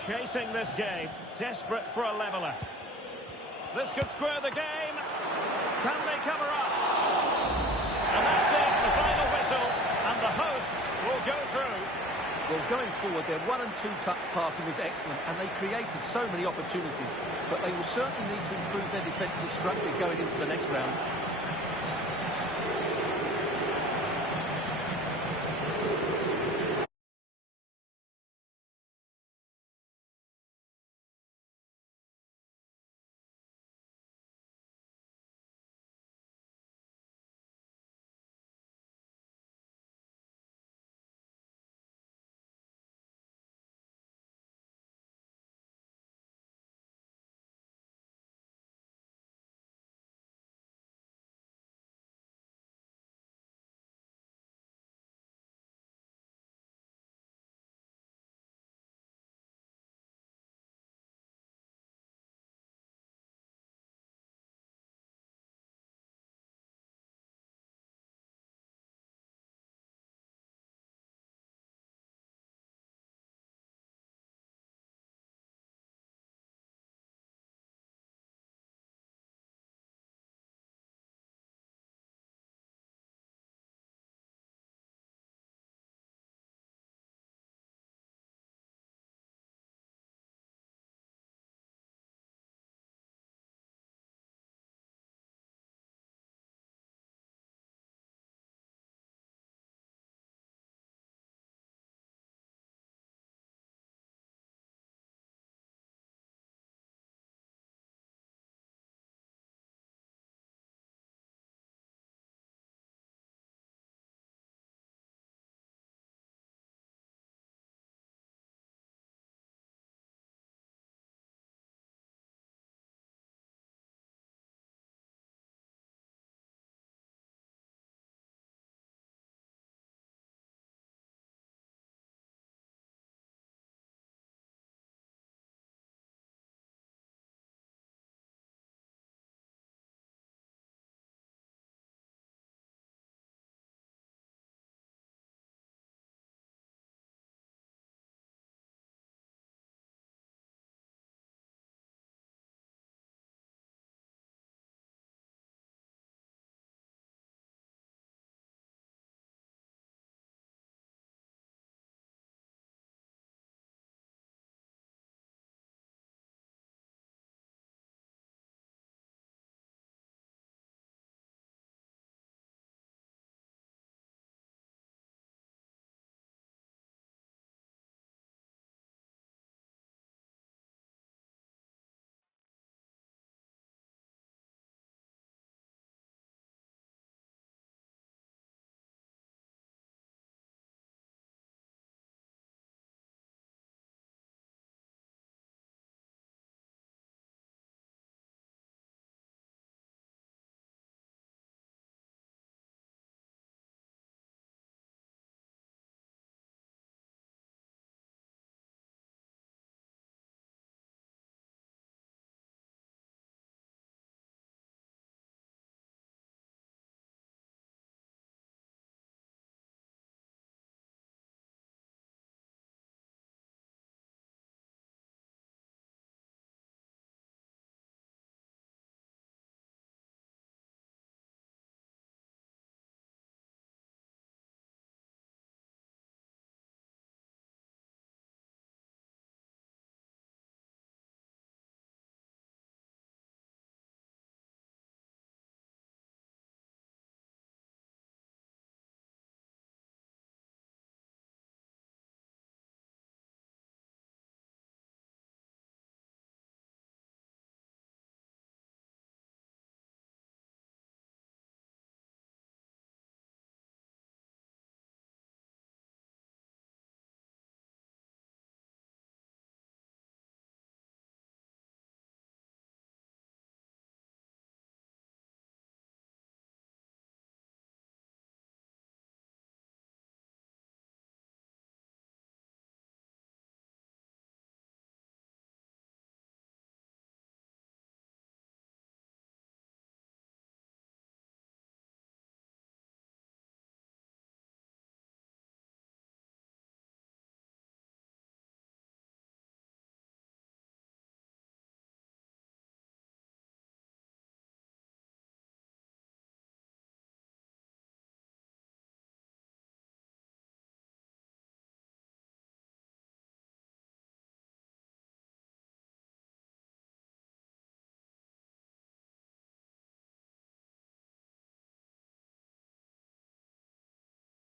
Chasing this game. Desperate for a leveller. This could square the game. Can they cover up? And that's it, the final whistle. And the hosts will go through. Well, going forward, their 1- and 2-touch passing was excellent, and they created so many opportunities. But they will certainly need to improve their defensive structure going into the next round.